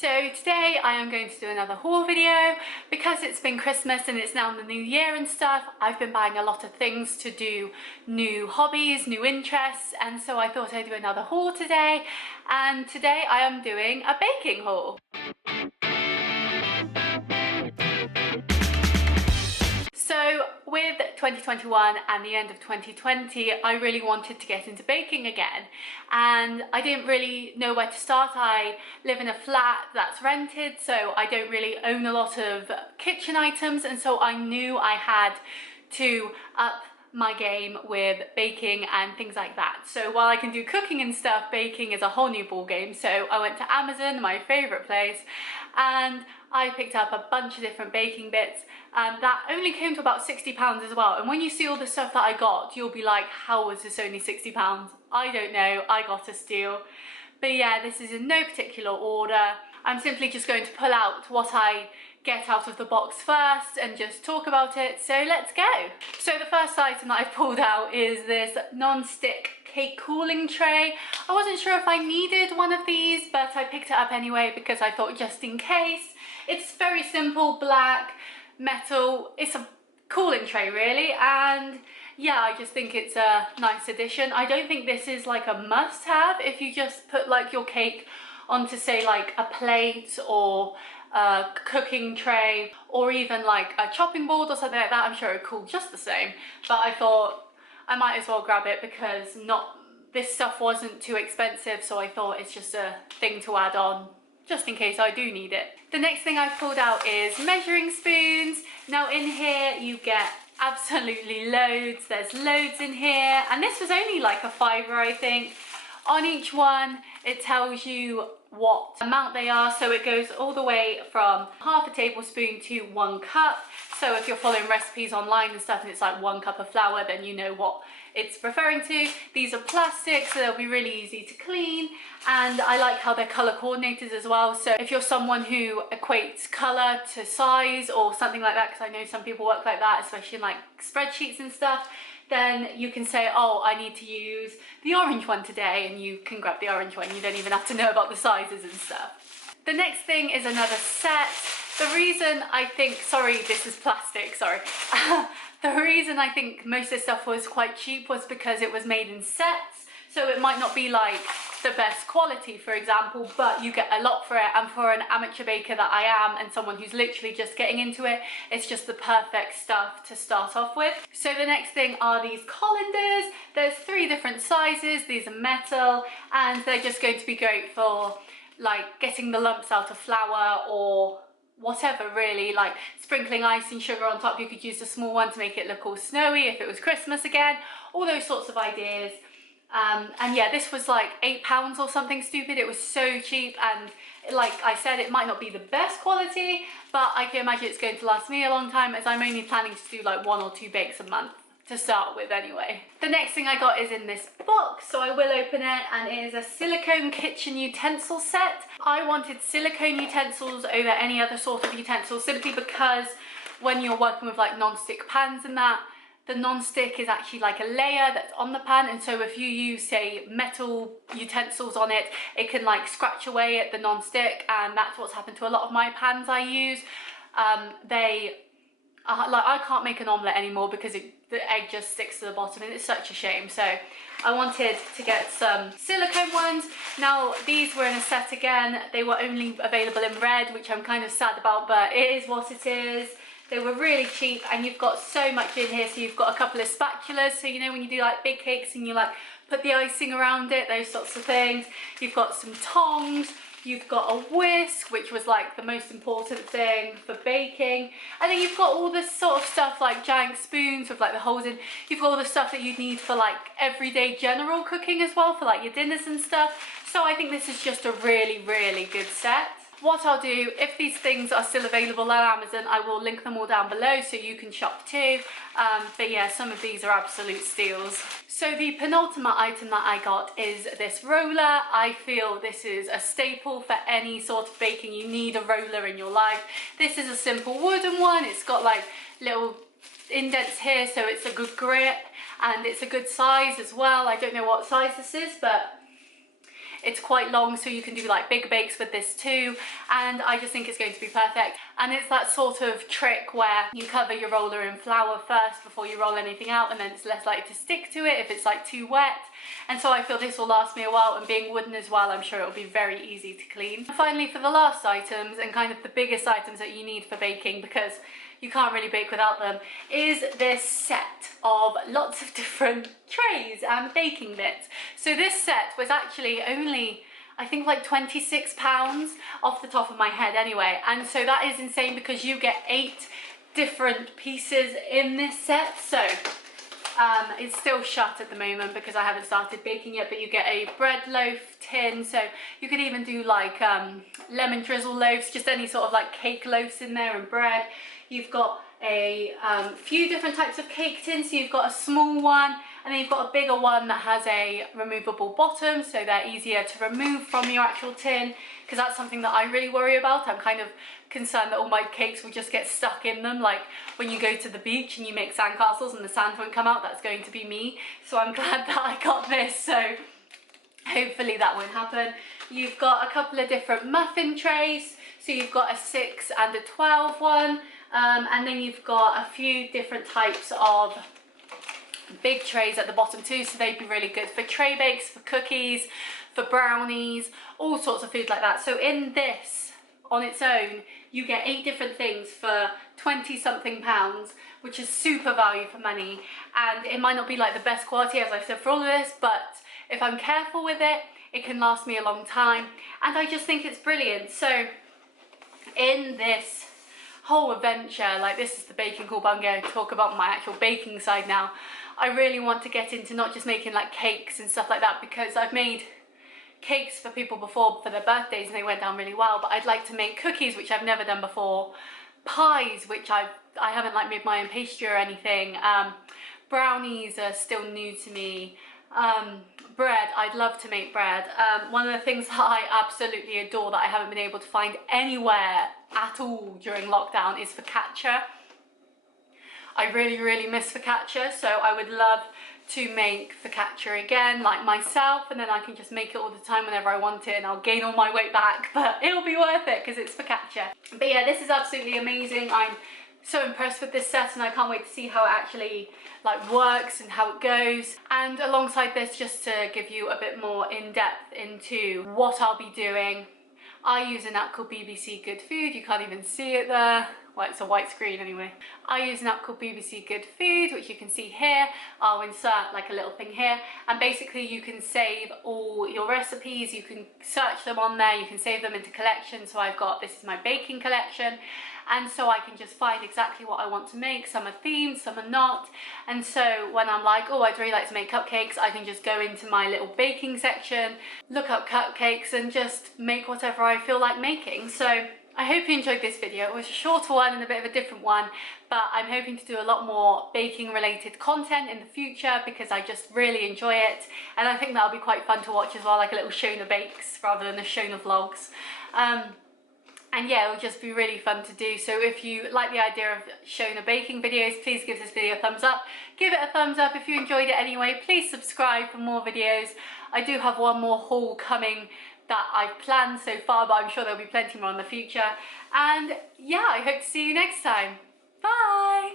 So today I am going to do another haul video. Because it's been Christmas and it's now the new year and stuff, I've been buying a lot of things to do new hobbies, new interests, and so I thought I'd do another haul today. And today I am doing a baking haul. So with 2021 and the end of 2020, I really wanted to get into baking again, and I didn't really know where to start. I live in a flat that's rented, so I don't really own a lot of kitchen items, and so I knew I had to up my game with baking and things like that. So while I can do cooking and stuff, baking is a whole new ball game. So I went to Amazon, my favorite place, and I picked up a bunch of different baking bits, and that only came to about £60 as well. And when you see all the stuff that I got, you'll be like, how was this only £60? I don't know, I got a steal. But yeah, this is in no particular order. I'm simply just going to pull out what I get out of the box first and just talk about it, so let's go. So the first item that I pulled out is this non-stick cake cooling tray. I wasn't sure if I needed one of these, but I picked it up anyway because I thought just in case. It's very simple, black, metal. It's a cooling tray really, and yeah, I just think it's a nice addition. I don't think this is like a must-have if you just put like your cake onto say like a plate or a cooking tray or even like a chopping board or something like that. I'm sure it'd cool just the same, but I thought I might as well grab it because this stuff wasn't too expensive, so I thought it's just a thing to add on just in case I do need it. The next thing I've pulled out is measuring spoons. Now in here you get absolutely loads. There's loads in here, and this was only like a £5, I think. On each one it tells you what amount they are, so it goes all the way from half a tablespoon to 1 cup. So if you're following recipes online and stuff and it's like 1 cup of flour, then you know what it's referring to. These are plastic, so they'll be really easy to clean, and I like how they're color coordinated as well. So if you're someone who equates color to size or something like that, because I know some people work like that, especially in like spreadsheets and stuff, then you can say, oh, I need to use the orange one today, and you can grab the orange one. You don't even have to know about the sizes and stuff. The next thing is another set. The reason I think, sorry, this is plastic, sorry. The reason I think most of this stuff was quite cheap was because it was made in sets. So it might not be like the best quality, for example, but you get a lot for it. And for an amateur baker that I am and someone who's literally just getting into it, it's just the perfect stuff to start off with. So the next thing are these colanders. There's 3 different sizes. These are metal, and they're just going to be great for like getting the lumps out of flour or whatever really, like sprinkling ice and sugar on top. You could use the small one to make it look all snowy if it was Christmas again, all those sorts of ideas. And yeah, this was like £8 or something stupid. It was so cheap, and like I said, it might not be the best quality, but I can imagine it's going to last me a long time, as I'm only planning to do like 1 or 2 bakes a month to start with anyway. The next thing I got is in this box, so I will open it, and it is a silicone kitchen utensil set. I wanted silicone utensils over any other sort of utensils simply because when you're working with like non-stick pans and that, the non-stick is actually like a layer that's on the pan, and so if you use say metal utensils on it, it can like scratch away at the non-stick, and that's what's happened to a lot of my pans I use. Like I can't make an omelette anymore because the egg just sticks to the bottom, and it's such a shame. So I wanted to get some silicone ones. Now these were in a set again. They were only available in red, which I'm kind of sad about, but it is what it is. They were really cheap, and you've got so much in here. So you've got a couple of spatulas, so you know when you do like big cakes and you like put the icing around it, those sorts of things. You've got some tongs. You've got a whisk, which was like the most important thing for baking. And then you've got all this sort of stuff like giant spoons with like the holes in. You've got all the stuff that you'd need for like everyday general cooking as well, for like your dinners and stuff. So I think this is just a really, really good set. What I'll do, if these things are still available on Amazon, I will link them all down below so you can shop too. But yeah, some of these are absolute steals. So the penultimate item that I got is this roller. I feel this is a staple for any sort of baking. You need a roller in your life. This is a simple wooden one. It's got like little indents here, so it's a good grip, and it's a good size as well. I don't know what size this is, but It's quite long, so you can do like big bakes with this too, and I just think it's going to be perfect. And it's that sort of trick where you cover your roller in flour first before you roll anything out, and then it's less likely to stick to it if it's like too wet. And so I feel this will last me a while, and being wooden as well, I'm sure it'll be very easy to clean. And finally, for the last items, and kind of the biggest items that you need for baking, because you can't really bake without them, is this set of lots of different trays and baking bits. So this set was actually only, I think, like £26 off the top of my head anyway. And so that is insane because you get 8 different pieces in this set. So it's still shut at the moment because I haven't started baking yet, but you get a bread loaf tin, so you could even do like lemon drizzle loaves, just any sort of like cake loaves in there, and bread. You've got a few different types of cake tins, so you've got a small one, and then you've got a bigger one that has a removable bottom, so they're easier to remove from your actual tin, because that's something that I really worry about. I'm kind of concerned that all my cakes will just get stuck in them, like when you go to the beach and you make sandcastles and the sand won't come out. That's going to be me, so I'm glad that I got this, so hopefully that won't happen. You've got a couple of different muffin trays, so you've got a 6 and a 12 one, and then you've got a few different types of big trays at the bottom too, so they'd be really good for tray bakes, for cookies, for brownies, all sorts of food like that. So in this, on its own, you get 8 different things for 20 something pounds, which is super value for money. And it might not be like the best quality, as I said, for all of this, but if I'm careful with it, it can last me a long time, and I just think it's brilliant. So in this whole adventure, like, this is the baking haul, but I'm going to talk about my actual baking side now. I really want to get into not just making like cakes and stuff like that, because I've made cakes for people before for their birthdays and they went down really well, but I'd like to make cookies, which I've never done before, pies, which I haven't like made my own pastry or anything, brownies are still new to me, bread, I'd love to make bread. One of the things that I absolutely adore that I haven't been able to find anywhere at all during lockdown is focaccia. I really miss focaccia, so I would love to make focaccia again, like myself, and then I can just make it all the time whenever I want it, and I'll gain all my weight back, but it'll be worth it because it's focaccia. But yeah, this is absolutely amazing. I'm so impressed with this set, and I can't wait to see how it actually like works and how it goes. And alongside this, just to give you a bit more in-depth into what I'll be doing, I use an app called BBC Good Food. You can't even see it there. Well, it's a white screen anyway. I use an app called BBC Good Food, which you can see here. I'll insert like a little thing here, and basically you can save all your recipes, you can search them on there, you can save them into collections. So I've got, this is my baking collection, and so I can just find exactly what I want to make. Some are themed, some are not, and so when I'm like, oh, I'd really like to make cupcakes, I can just go into my little baking section, look up cupcakes, and just make whatever I feel like making. So I hope you enjoyed this video. It was a shorter one and a bit of a different one, but I'm hoping to do a lot more baking related content in the future because I just really enjoy it, and I think that'll be quite fun to watch as well, like a little Shona bakes rather than a Shona vlogs. And yeah, it'll just be really fun to do. So if you like the idea of Shona baking videos, please give this video a thumbs up. Give it a thumbs up if you enjoyed it anyway. Please subscribe for more videos. I do have one more haul coming that I've planned so far, but I'm sure there'll be plenty more in the future. And yeah, I hope to see you next time. Bye!